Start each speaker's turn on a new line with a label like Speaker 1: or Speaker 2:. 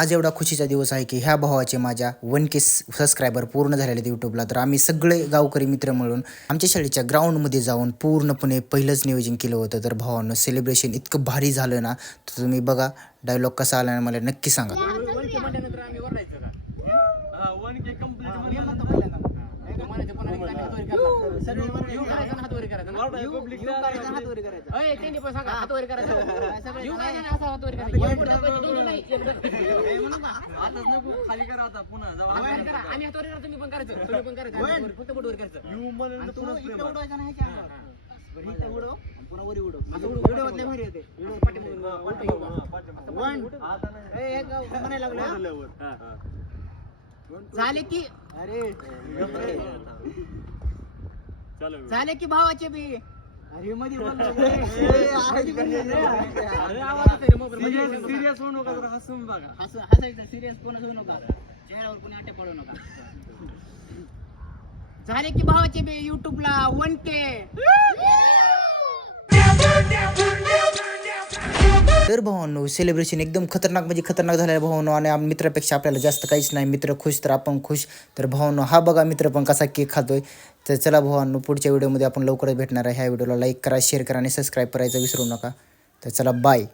Speaker 1: आज एवढा खुशीचा दिवस आहे की ह्या भावाचे माझ्या वन के सबस्क्रायबर पूर्ण झालेले आहेत यूट्यूबला तर आम्ही सगळे गावकरी मित्र मिळून आमच्या शाळेच्या ग्राउंडमध्ये जाऊन पूर्णपणे पहिलंच नियोजन केलं होतं. तर भावानं सेलिब्रेशन इतकं भारी झालं ना तर तुम्ही बघा डायलॉग कसा आला ना मला नक्की सांगा.
Speaker 2: हातवरी करायचं. करायचं पण करायचं.
Speaker 3: आताच नको खाली करा आता पुन्हा जाऊ
Speaker 2: करा. आणि हातवरी करा, तुम्ही पण करायचं. तुम्ही पण करायचं. आम्ही फक्त बोटवर करायचं.
Speaker 3: यू
Speaker 2: आणि
Speaker 3: पुन्हा
Speaker 2: उडवायचं बरं, इथं उडव, आणि पुन्हा वरी उडव. असं उडव, उडवत लय भारी येते. उडव, पाठीमागून, उलटं वन.
Speaker 3: आता नाही
Speaker 2: ए, एक म्हणायला लागलो, हा? झाले की अरे
Speaker 3: चालू
Speaker 2: झाले की भावाचे बी अरे मध्ये.
Speaker 3: सिरियस सिरियस होऊ नका जरा हसून बघा.
Speaker 2: हसू हसायचं सिरियस कोण होऊ नका. चेहऱ्यावर कोणी अटॅक पडू नका. झाले की भावाचे बी युट्यूबला वन के
Speaker 1: तर भावांनो सेलिब्रेशन एकदम खतरनाक म्हणजे खतरनाक झालेलं भावांनो आणि मित्रापेक्षा आपल्याला जास्त काहीच नाही. मित्र खुश तर आपण खुश. तर भावांनो हा बघा मित्र पण कसा केक खातोय. तर चला भावांनो पुढच्या व्हिडिओमध्ये आपण लवकरच भेटणार आहे. ह्या व्हिडिओला लाईक करा शेअर करा आणि सबस्क्राईब करायचं विसरू नका. तर चला बाय